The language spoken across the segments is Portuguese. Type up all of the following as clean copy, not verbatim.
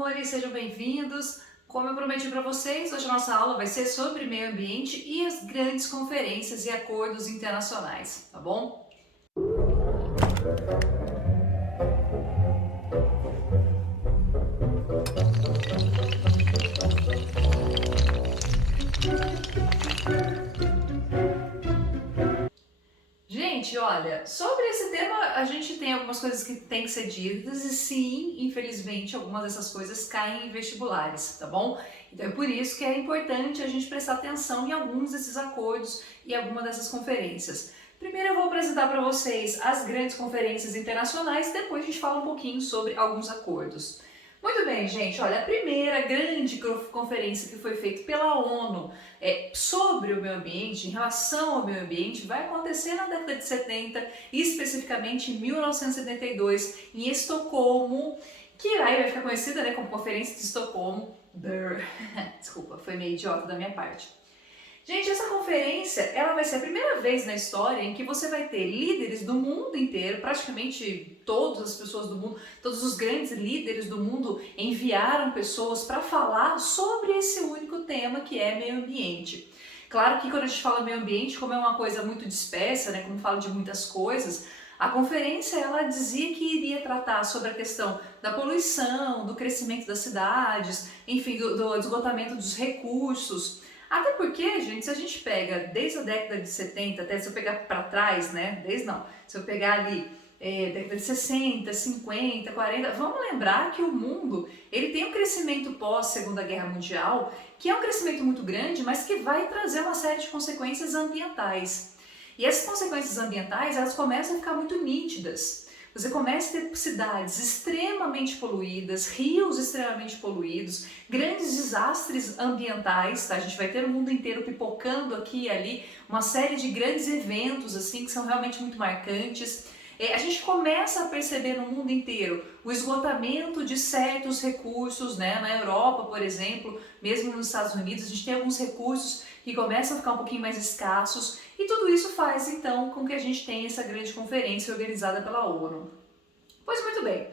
amores, sejam bem-vindos. Como eu prometi para vocês, hoje a nossa aula vai ser sobre meio ambiente e as grandes conferências e acordos internacionais, tá bom? Gente, olha, sobre esse tema a gente tem algumas coisas que têm que ser ditas e sim, infelizmente, algumas dessas coisas caem em vestibulares, tá bom? Então é por isso que é importante a gente prestar atenção em alguns desses acordos e algumas dessas conferências. Primeiro eu vou apresentar para vocês as grandes conferências internacionais, depois a gente fala um pouquinho sobre alguns acordos. Muito bem, gente, olha, a primeira grande conferência que foi feita pela ONU sobre o meio ambiente, em relação ao meio ambiente, vai acontecer na década de 70, especificamente em 1972, em Estocolmo, que aí vai ficar conhecida, né, como Conferência de Estocolmo. Desculpa, foi meio idiota da minha parte. Gente, essa conferência, ela vai ser a primeira vez na história em que você vai ter líderes do mundo inteiro, praticamente todas as pessoas do mundo, todos os grandes líderes do mundo enviaram pessoas para falar sobre esse único tema que é meio ambiente. Claro que quando a gente fala meio ambiente, como é uma coisa muito dispersa, né, como fala de muitas coisas, a conferência ela dizia que iria tratar sobre a questão da poluição, do crescimento das cidades, enfim, do esgotamento dos recursos. Até porque, gente, se a gente pega desde a década de 70, até se eu pegar para trás, né, se eu pegar ali década de 60, 50, 40, vamos lembrar que o mundo, ele tem um crescimento pós Segunda Guerra Mundial, que é um crescimento muito grande, mas que vai trazer uma série de consequências ambientais. E essas consequências ambientais, elas começam a ficar muito nítidas. Você começa a ter cidades extremamente poluídas, rios extremamente poluídos, grandes desastres ambientais, tá? A gente vai ter o mundo inteiro pipocando aqui e ali, uma série de grandes eventos assim que são realmente muito marcantes. A gente começa a perceber no mundo inteiro o esgotamento de certos recursos, né? Na Europa, por exemplo, mesmo nos Estados Unidos, a gente tem alguns recursos que começam a ficar um pouquinho mais escassos e tudo isso faz então com que a gente tenha essa grande conferência organizada pela ONU. Pois muito bem,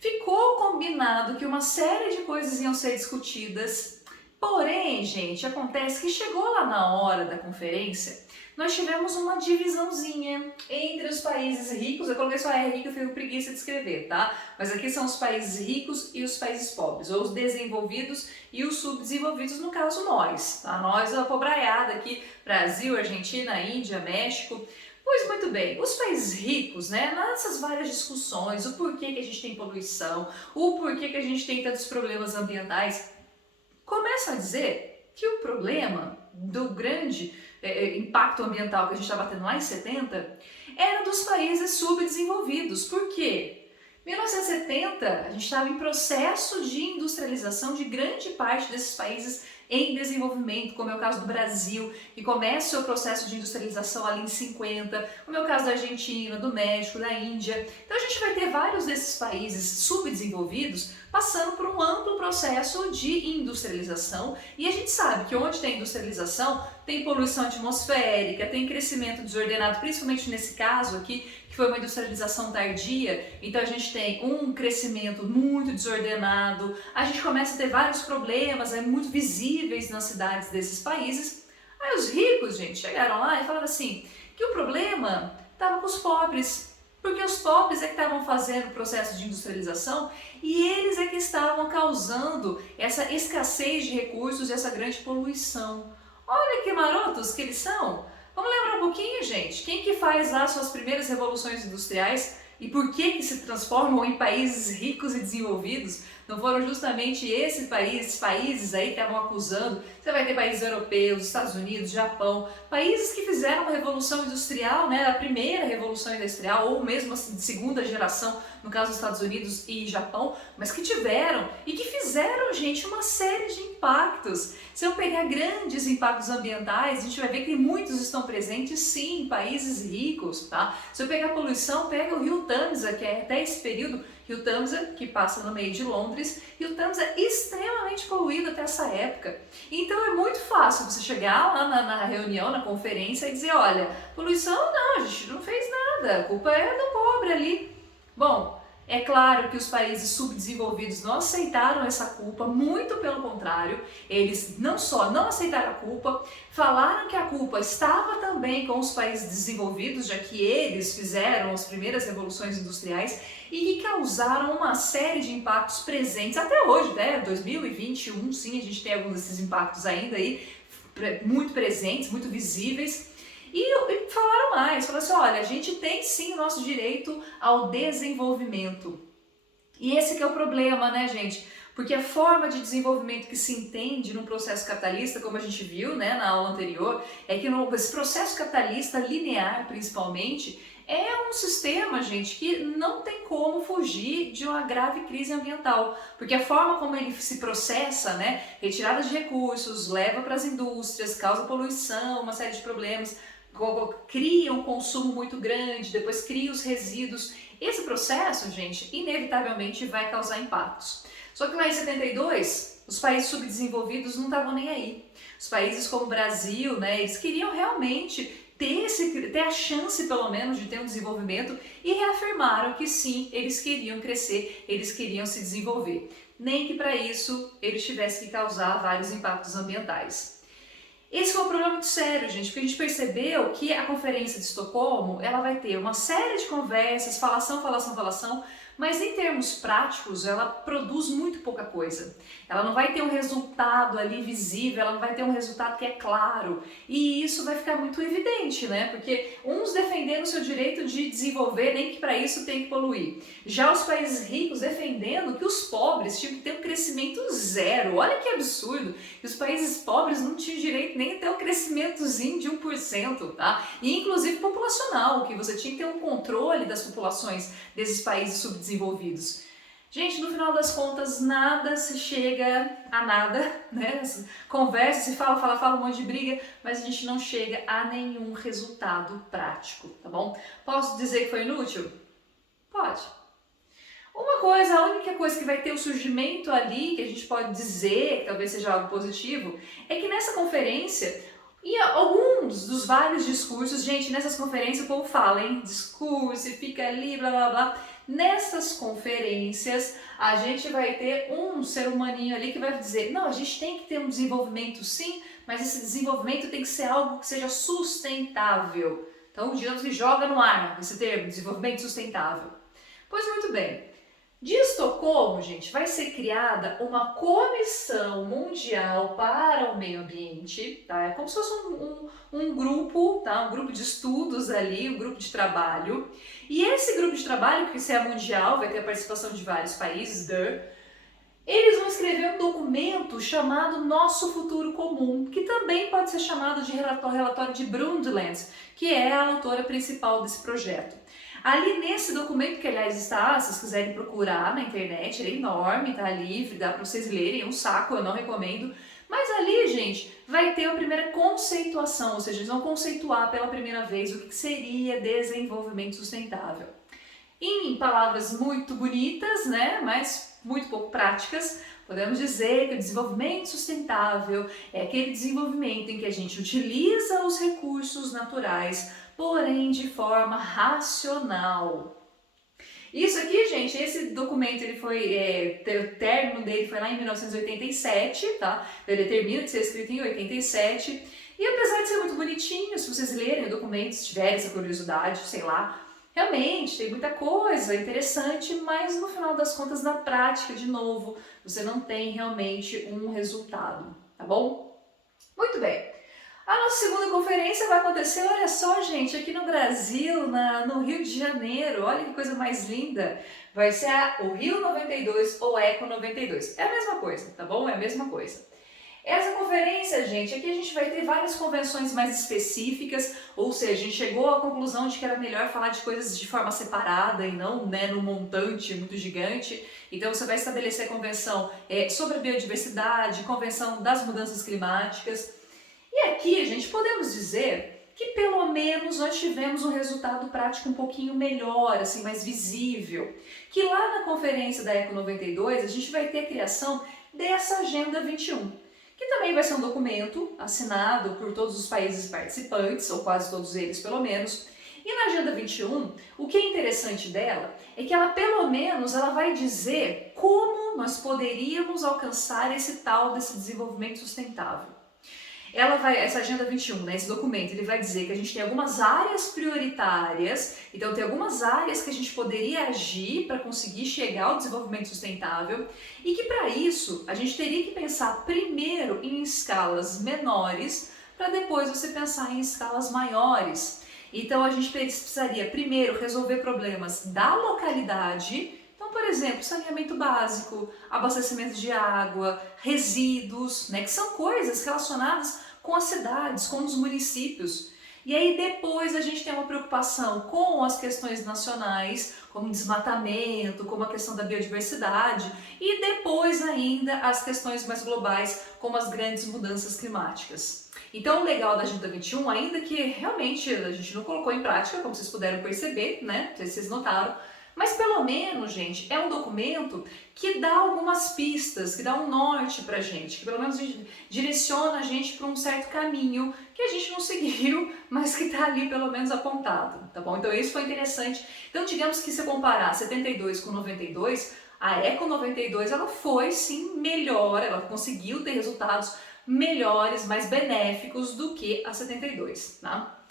ficou combinado que uma série de coisas iam ser discutidas, porém, gente, acontece que chegou lá na hora da conferência, nós tivemos uma divisãozinha entre os países ricos, eu coloquei só R que eu fico preguiça de escrever, tá? Mas aqui são os países ricos e os países pobres, ou os desenvolvidos e os subdesenvolvidos, no caso nós, tá? Nós, a pobraiada aqui, Brasil, Argentina, Índia, México. Pois muito bem, os países ricos, né, nessas várias discussões, o porquê que a gente tem poluição, o porquê que a gente tem tantos problemas ambientais, começam a dizer que o problema do grande impacto ambiental que a gente estava tendo lá em 70 era dos países subdesenvolvidos. Por quê? Em 1970, a gente estava em processo de industrialização de grande parte desses países em desenvolvimento, como é o caso do Brasil, que começa o seu processo de industrialização ali em 50, como é o caso da Argentina, do México, da Índia. Então a gente vai ter vários desses países subdesenvolvidos passando por um amplo processo de industrialização e a gente sabe que onde tem industrialização tem poluição atmosférica, tem crescimento desordenado, principalmente nesse caso aqui, que foi uma industrialização tardia, então a gente tem um crescimento muito desordenado, a gente começa a ter vários problemas muito visíveis nas cidades desses países. Aí os ricos, gente, chegaram lá e falaram assim, que o problema estava com os pobres, porque os pobres é que estavam fazendo o processo de industrialização e eles é que estavam causando essa escassez de recursos e essa grande poluição. Olha que marotos que eles são! Vamos lembrar um pouquinho, gente, quem que faz lá suas primeiras revoluções industriais e por que se transformam em países ricos e desenvolvidos? Não foram justamente esses países aí que estavam acusando? Você vai ter países europeus, Estados Unidos, Japão, países que fizeram uma revolução industrial, né, a primeira revolução industrial, ou mesmo a segunda geração, no caso dos Estados Unidos e Japão, mas que tiveram e que fizeram, gente, uma série de impactos. Se eu pegar grandes impactos ambientais, a gente vai ver que muitos estão presentes, sim, em países ricos, tá? Se eu pegar poluição, pega o rio Tamisa, que é até esse período, Rio Tamisa, que passa no meio de Londres, Rio Tamisa é extremamente poluído até essa época. Então é muito fácil você chegar lá na reunião, na conferência e dizer, olha, poluição não, a gente não fez nada, a culpa é do pobre ali. Bom, É claro que os países subdesenvolvidos não aceitaram essa culpa, muito pelo contrário, eles não só não aceitaram a culpa, falaram que a culpa estava também com os países desenvolvidos, já que eles fizeram as primeiras revoluções industriais e que causaram uma série de impactos presentes até hoje, né? 2021, sim, a gente tem alguns desses impactos ainda aí, muito presentes, muito visíveis. E falaram mais, falaram assim, olha, a gente tem sim o nosso direito ao desenvolvimento. E esse que é o problema, né, gente? Porque a forma de desenvolvimento que se entende num processo capitalista, como a gente viu, né, na aula anterior, é que esse processo capitalista linear, principalmente, é um sistema, gente, que não tem como fugir de uma grave crise ambiental, porque a forma como ele se processa, né, retirada de recursos, leva para as indústrias, causa poluição, uma série de problemas, cria um consumo muito grande, depois cria os resíduos. Esse processo, gente, inevitavelmente vai causar impactos. Só que lá em 72, os países subdesenvolvidos não estavam nem aí. Os países como o Brasil, né, eles queriam realmente ter a chance, pelo menos, de ter um desenvolvimento e reafirmaram que sim, eles queriam crescer, eles queriam se desenvolver. Nem que para isso eles tivessem que causar vários impactos ambientais. Esse foi um problema muito sério, gente, porque a gente percebeu que a Conferência de Estocolmo, ela vai ter uma série de conversas, falação, mas em termos práticos, ela produz muito pouca coisa. Ela não vai ter um resultado ali visível, ela não vai ter um resultado que é claro. E isso vai ficar muito evidente, né? Porque uns defendendo o seu direito de desenvolver, nem que para isso tem que poluir. Já os países ricos defendendo que os pobres tinham que ter um crescimento zero. Olha que absurdo! E os países pobres não tinham direito nem a ter um crescimentozinho de 1%, tá? E inclusive populacional, que você tinha que ter um controle das populações desses países subdesenvolvidos. Gente, no final das contas, nada se chega a nada, né? Conversa, se fala um monte de briga, mas a gente não chega a nenhum resultado prático, tá bom? Posso dizer que foi inútil? Pode. Uma coisa, a única coisa que vai ter o surgimento ali, que a gente pode dizer que talvez seja algo positivo, é que nessa conferência, e alguns dos vários discursos, gente, nessas conferências o povo fala, hein? Discurso, fica ali, blá blá blá. Nessas conferências, a gente vai ter um ser humaninho ali que vai dizer, não, a gente tem que ter um desenvolvimento sim, mas esse desenvolvimento tem que ser algo que seja sustentável. Então, digamos que joga no ar esse termo, desenvolvimento sustentável. Pois muito bem. De Estocolmo, gente, vai ser criada uma comissão mundial para o meio ambiente, tá? É como se fosse um grupo, tá? Um grupo de estudos ali, um grupo de trabalho. E esse grupo de trabalho, que se é mundial, vai ter a participação de vários países, eles vão escrever um documento chamado Nosso Futuro Comum, que também pode ser chamado de relatório de Brundtland, que é a autora principal desse projeto. Ali nesse documento, que aliás está, se vocês quiserem procurar na internet, ele é enorme, tá livre, dá para vocês lerem, é um saco, eu não recomendo. Mas ali, gente, vai ter a primeira conceituação, ou seja, eles vão conceituar pela primeira vez o que seria desenvolvimento sustentável. Em palavras muito bonitas, né, mas muito pouco práticas, podemos dizer que o desenvolvimento sustentável é aquele desenvolvimento em que a gente utiliza os recursos naturais, porém de forma racional. Isso aqui, gente, esse documento, ele foi, o término dele foi lá em 1987, tá? Ele termina de ser escrito em 87, e apesar de ser muito bonitinho, se vocês lerem o documento, se tiverem essa curiosidade, sei lá, realmente tem muita coisa interessante, mas no final das contas, na prática, de novo, você não tem realmente um resultado, tá bom? Muito bem. A nossa segunda conferência vai acontecer, olha só, gente, aqui no Brasil, no Rio de Janeiro. Olha que coisa mais linda. Vai ser o Rio 92 ou Eco 92. É a mesma coisa, tá bom? É a mesma coisa. Essa conferência, gente, aqui a gente vai ter várias convenções mais específicas, ou seja, a gente chegou à conclusão de que era melhor falar de coisas de forma separada e não, né, num montante muito gigante. Então você vai estabelecer a convenção sobre a biodiversidade, convenção das mudanças climáticas. E aqui, gente, podemos dizer que pelo menos nós tivemos um resultado prático um pouquinho melhor, assim, mais visível. Que lá na conferência da Eco 92 a gente vai ter a criação dessa Agenda 21, que também vai ser um documento assinado por todos os países participantes, ou quase todos eles pelo menos, E na Agenda 21, o que é interessante dela é que ela, pelo menos, ela vai dizer como nós poderíamos alcançar esse tal desse desenvolvimento sustentável. Essa Agenda 21, né, esse documento, ele vai dizer que a gente tem algumas áreas prioritárias, então tem algumas áreas que a gente poderia agir para conseguir chegar ao desenvolvimento sustentável e que para isso a gente teria que pensar primeiro em escalas menores para depois você pensar em escalas maiores. Então a gente precisaria primeiro resolver problemas da localidade. Então, por exemplo, saneamento básico, abastecimento de água, resíduos, né, que são coisas relacionadas com as cidades, com os municípios. E aí depois a gente tem uma preocupação com as questões nacionais, como desmatamento, como a questão da biodiversidade, e depois ainda as questões mais globais, como as grandes mudanças climáticas. Então o legal da Agenda 21, ainda que realmente a gente não colocou em prática, como vocês puderam perceber, né, não sei se vocês notaram, mas pelo menos, gente, é um documento que dá algumas pistas, que dá um norte pra gente, que pelo menos direciona a gente para um certo caminho que a gente não seguiu, mas que tá ali pelo menos apontado, tá bom? Então isso foi interessante. Então digamos que se eu comparar 72 com 92, a Eco 92 ela foi sim melhor, ela conseguiu ter resultados melhores, mais benéficos do que a 72, tá?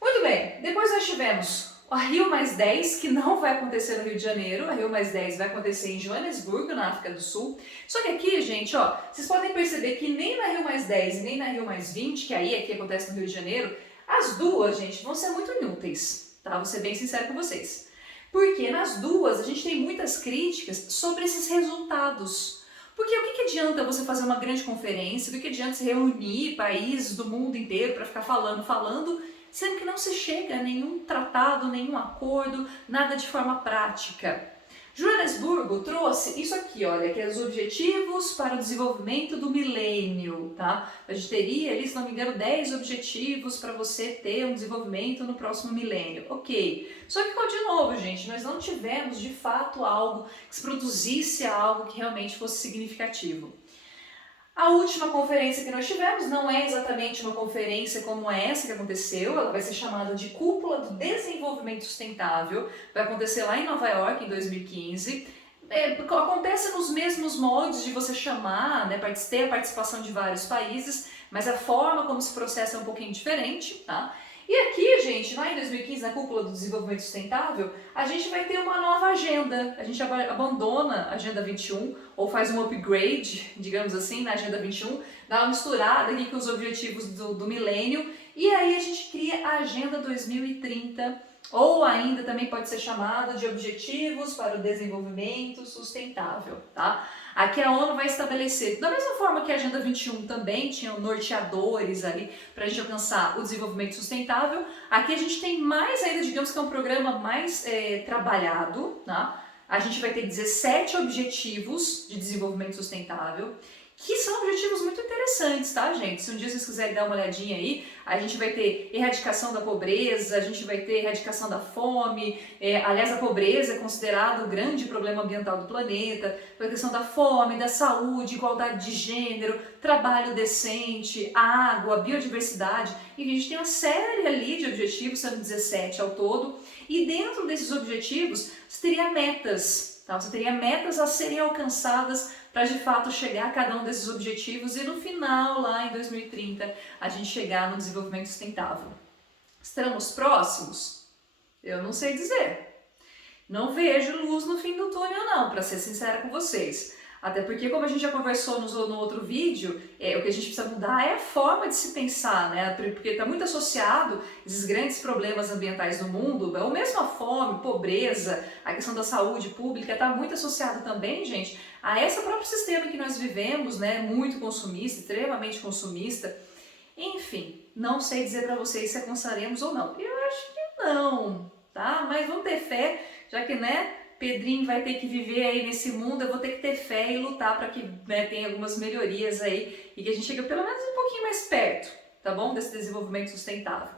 Muito bem, depois nós tivemos a Rio+10, que não vai acontecer no Rio de Janeiro, a Rio+10 vai acontecer em Joanesburgo, na África do Sul. Só que aqui, gente, ó, vocês podem perceber que nem na Rio+10 e nem na Rio+20, que aí aqui acontece no Rio de Janeiro, as duas, gente, vão ser muito inúteis, tá? Vou ser bem sincero com vocês. Porque nas duas a gente tem muitas críticas sobre esses resultados. Porque o que adianta você fazer uma grande conferência, o que adianta se reunir países do mundo inteiro para ficar falando, sendo que não se chega a nenhum tratado, nenhum acordo, nada de forma prática. Joanesburgo trouxe isso aqui, olha, que é os objetivos para o desenvolvimento do milênio, tá? A gente teria ali, se não me engano, 10 objetivos para você ter um desenvolvimento no próximo milênio. Ok. Só que, de novo, gente, nós não tivemos de fato algo que se produzisse algo que realmente fosse significativo. A última conferência que nós tivemos não é exatamente uma conferência como essa que aconteceu, ela vai ser chamada de Cúpula do Desenvolvimento Sustentável, vai acontecer lá em Nova York em 2015. Acontece nos mesmos moldes de você chamar, né, ter a participação de vários países, mas a forma como se processa é um pouquinho diferente, tá? E aqui, gente, lá em 2015, na Cúpula do Desenvolvimento Sustentável, a gente vai ter uma nova agenda. A gente abandona a Agenda 21, ou faz um upgrade, digamos assim, na Agenda 21, dá uma misturada aqui com os objetivos do milênio, e aí a gente cria a Agenda 2030, ou ainda também pode ser chamada de Objetivos para o Desenvolvimento Sustentável, tá? Aqui a ONU vai estabelecer, da mesma forma que a Agenda 21 também tinha norteadores ali para a gente alcançar o desenvolvimento sustentável, aqui a gente tem mais ainda, digamos que é um programa mais trabalhado, tá? A gente vai ter 17 objetivos de desenvolvimento sustentável, que são objetivos muito interessantes, tá, gente? Se um dia vocês quiserem dar uma olhadinha aí, a gente vai ter erradicação da pobreza, a gente vai ter erradicação da fome, aliás, a pobreza é considerado o grande problema ambiental do planeta, a questão da fome, da saúde, igualdade de gênero, trabalho decente, água, biodiversidade, e a gente tem uma série ali de objetivos, sendo 17 ao todo, e dentro desses objetivos você teria metas, tá? Você teria metas a serem alcançadas para de fato chegar a cada um desses objetivos e no final, lá em 2030, a gente chegar no desenvolvimento sustentável. Estamos próximos? Eu não sei dizer. Não vejo luz no fim do túnel não, para ser sincera com vocês. Até porque, como a gente já conversou no outro vídeo, o que a gente precisa mudar é a forma de se pensar, né? Porque está muito associado esses grandes problemas ambientais do mundo, ou mesmo a fome, pobreza, a questão da saúde pública, está muito associado também, gente, a esse próprio sistema que nós vivemos, né? Muito consumista, extremamente consumista. Enfim, não sei dizer para vocês se alcançaremos ou não. Eu acho que não, tá? Mas vamos ter fé, já que, né? Pedrinho vai ter que viver aí nesse mundo, eu vou ter que ter fé e lutar para que, né, tenha algumas melhorias aí e que a gente chegue pelo menos um pouquinho mais perto, tá bom? Desse desenvolvimento sustentável.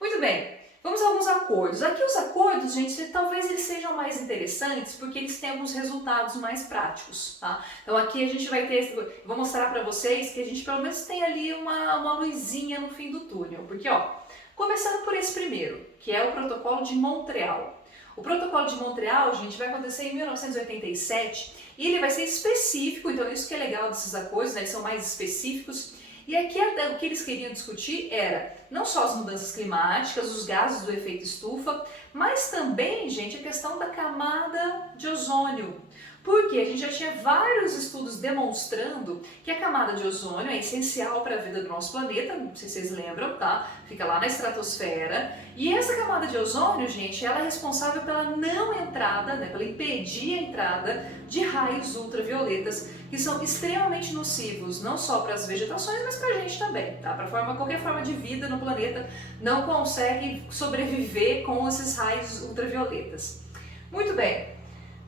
Muito bem, vamos a alguns acordos. Aqui os acordos, gente, talvez eles sejam mais interessantes porque eles têm alguns resultados mais práticos, tá? Então aqui a gente vai ter, vou mostrar para vocês que a gente pelo menos tem ali uma luzinha no fim do túnel, porque ó, Começando por esse primeiro, que é o Protocolo de Montreal. O Protocolo de Montreal, gente, vai acontecer em 1987 e ele vai ser específico, então isso que é legal desses acordos, né? Eles são mais específicos. E aqui o que eles queriam discutir era não só as mudanças climáticas, os gases do efeito estufa, mas também, gente, a questão da camada de ozônio. Porque a gente já tinha vários estudos demonstrando que a camada de ozônio é essencial para a vida do nosso planeta, não sei se vocês lembram, tá? Fica lá na estratosfera. E essa camada de ozônio, gente, ela é responsável pela não entrada, né, pela impedir a entrada de raios ultravioletas, que são extremamente nocivos, não só para as vegetações, mas para a gente também, tá? Qualquer forma de vida no planeta não consegue sobreviver com esses raios ultravioletas. Muito bem.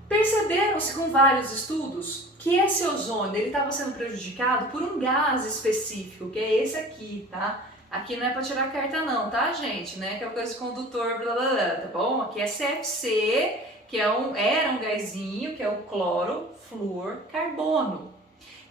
Perceberam-se com vários estudos que esse ozônio estava sendo prejudicado por um gás específico, que é esse aqui, tá? Aqui não é para tirar carta não, tá, gente? Né? Que é uma coisa de condutor, blá blá blá, tá bom? Aqui é CFC, que era um gazinho, que é o clorofluorcarbono.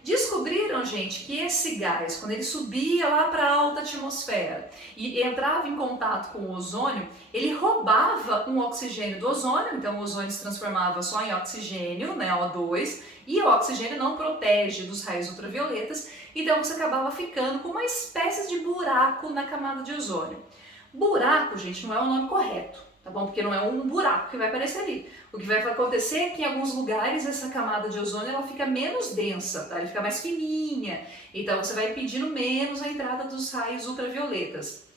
Descobriram, gente, que esse gás, quando ele subia lá para a alta atmosfera e entrava em contato com o ozônio, ele roubava um oxigênio do ozônio, então o ozônio se transformava só em oxigênio, né, O2, e o oxigênio não protege dos raios ultravioletas, então você acabava ficando com uma espécie de buraco na camada de ozônio. Buraco, gente, não é o nome correto, tá bom? Porque não é um buraco que vai aparecer ali. O que vai acontecer é que em alguns lugares essa camada de ozônio ela fica menos densa, tá? Ela fica mais fininha, então você vai impedindo menos a entrada dos raios ultravioletas.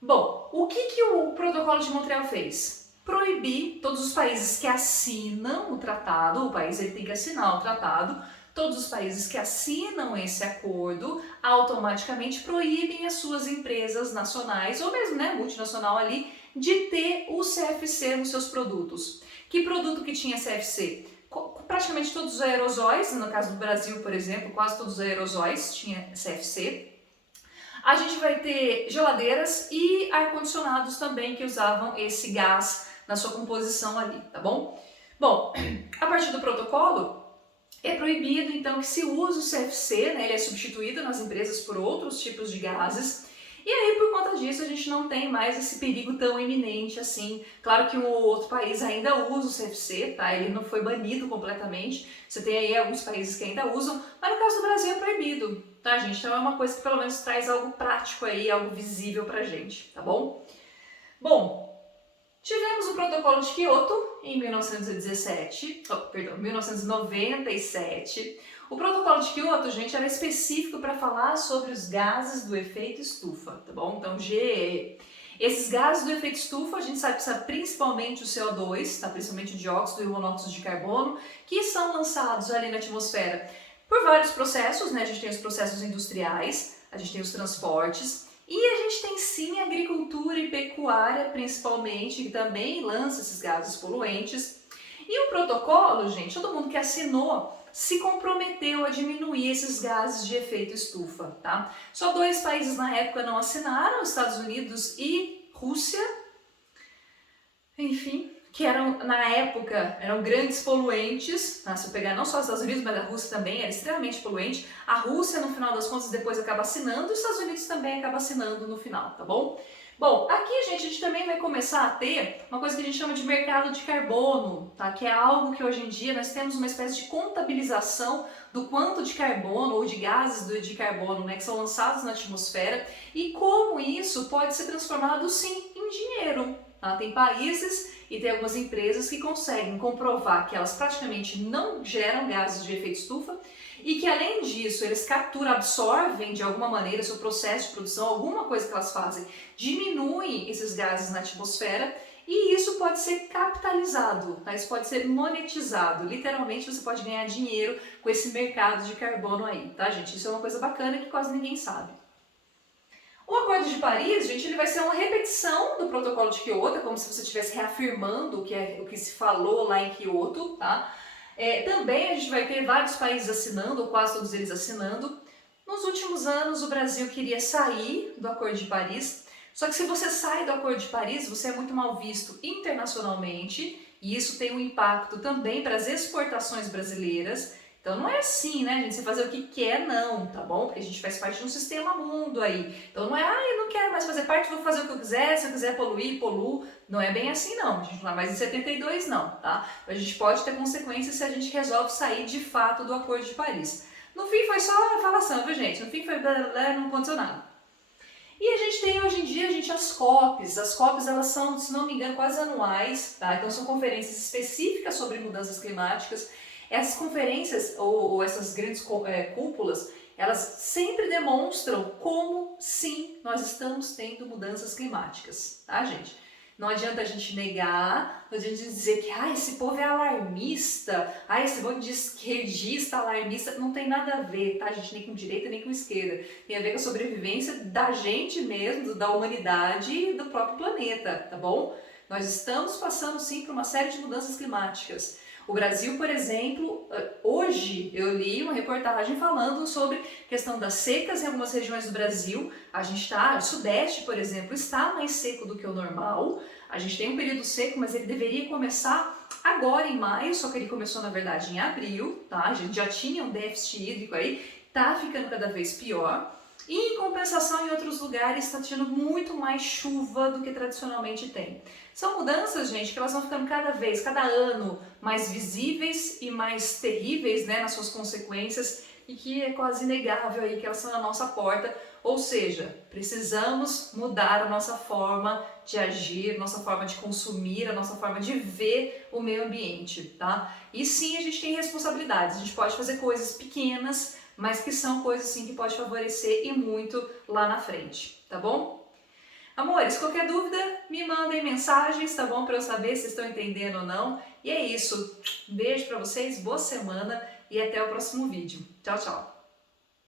Bom, o que o Protocolo de Montreal fez? Proibir todos os países que assinam o tratado, o país ele tem que assinar o tratado, todos os países que assinam esse acordo automaticamente proíbem as suas empresas nacionais, ou mesmo, né, multinacional ali, de ter o CFC nos seus produtos. Que produto que tinha CFC? Praticamente todos os aerosóis, no caso do Brasil, por exemplo, quase todos os aerosóis tinha CFC. A gente vai ter geladeiras e ar-condicionados também que usavam esse gás na sua composição ali, tá bom? Bom, a partir do protocolo, é proibido então que se use o CFC, né? Ele é substituído nas empresas por outros tipos de gases. E aí, por conta disso, a gente não tem mais esse perigo tão iminente assim. Claro que um ou outro país ainda usa o CFC, tá? Ele não foi banido completamente. Você tem aí alguns países que ainda usam, mas no caso do Brasil é proibido, tá, gente? Então é uma coisa que pelo menos traz algo prático aí, algo visível pra gente, tá bom? Bom, tivemos o Protocolo de Kyoto em 1997. O Protocolo de Kyoto, gente, era específico para falar sobre os gases do efeito estufa, tá bom? Então, GE. Esses gases do efeito estufa, a gente sabe que são principalmente o CO2, tá? Principalmente o dióxido e o monóxido de carbono, que são lançados ali na atmosfera por vários processos, né? A gente tem os processos industriais, a gente tem os transportes, e a gente tem sim a agricultura e pecuária, principalmente, que também lança esses gases poluentes. E o protocolo, gente, todo mundo que assinou se comprometeu a diminuir esses gases de efeito estufa, tá? Só 2 países na época não assinaram, Estados Unidos e Rússia, enfim, que na época eram grandes poluentes, tá? Se eu pegar não só os Estados Unidos, mas a Rússia também era extremamente poluente. A Rússia, no final das contas, depois acaba assinando, e os Estados Unidos também acaba assinando no final, tá bom? Bom, aqui, gente, a gente também vai começar a ter uma coisa que a gente chama de mercado de carbono, tá? Que é algo que hoje em dia nós temos uma espécie de contabilização do quanto de carbono ou de gases de carbono, né, que são lançados na atmosfera e como isso pode ser transformado, sim, em dinheiro, tá? Tem países e tem algumas empresas que conseguem comprovar que elas praticamente não geram gases de efeito estufa e que, além disso, eles capturam, absorvem de alguma maneira seu processo de produção, alguma coisa que elas fazem, diminuem esses gases na atmosfera e isso pode ser capitalizado, tá? Isso pode ser monetizado. Literalmente, você pode ganhar dinheiro com esse mercado de carbono aí, tá, gente? Isso é uma coisa bacana que quase ninguém sabe. O Acordo de Paris, gente, ele vai ser uma repetição do Protocolo de Kyoto, como se você estivesse reafirmando o que se falou lá em Kyoto, tá? Também a gente vai ter vários países assinando, ou quase todos eles assinando. Nos últimos anos, o Brasil queria sair do Acordo de Paris, só que se você sai do Acordo de Paris, você é muito mal visto internacionalmente, e isso tem um impacto também para as exportações brasileiras. Então não é assim, né, gente? Você fazer o que quer, não, tá bom? Porque a gente faz parte de um sistema mundo aí. Então não é, eu não quero mais fazer parte, vou fazer o que eu quiser, se eu quiser poluir, poluo. Não é bem assim, não. A gente não é mais em 72, não, tá? A gente pode ter consequências se a gente resolve sair de fato do Acordo de Paris. No fim foi só falação, viu, gente? No fim foi não aconteceu nada. E a gente tem hoje em dia, as COPs. As COPs, elas são, se não me engano, quase anuais, tá? Então são conferências específicas sobre mudanças climáticas. Essas conferências, ou essas grandes cúpulas, elas sempre demonstram como, sim, nós estamos tendo mudanças climáticas, tá, gente? Não adianta a gente negar, não adianta dizer que esse povo é alarmista, esse bando de esquerdista alarmista. Não tem nada a ver, tá, gente? Nem com direita, nem com esquerda. Tem a ver com a sobrevivência da gente mesmo, da humanidade e do próprio planeta, tá bom? Nós estamos passando, sim, por uma série de mudanças climáticas. O Brasil, por exemplo, hoje eu li uma reportagem falando sobre a questão das secas em algumas regiões do Brasil. A gente está, o Sudeste, por exemplo, está mais seco do que o normal. A gente tem um período seco, mas ele deveria começar agora em maio, só que ele começou, na verdade, em abril, tá? A gente já tinha um déficit hídrico aí, tá ficando cada vez pior. E em compensação, em outros lugares está tendo muito mais chuva do que tradicionalmente tem. São mudanças, gente, que elas vão ficando cada ano, mais visíveis e mais terríveis, né, nas suas consequências, e que é quase inegável aí que elas estão na nossa porta. Ou seja, precisamos mudar a nossa forma de agir, nossa forma de consumir, a nossa forma de ver o meio ambiente, tá? E sim, a gente tem responsabilidades, a gente pode fazer coisas pequenas, mas que são coisas sim que pode favorecer e muito lá na frente, tá bom? Amores, qualquer dúvida, me mandem mensagens, tá bom? Para eu saber se estão entendendo ou não. E é isso. Beijo para vocês, boa semana e até o próximo vídeo. Tchau, tchau!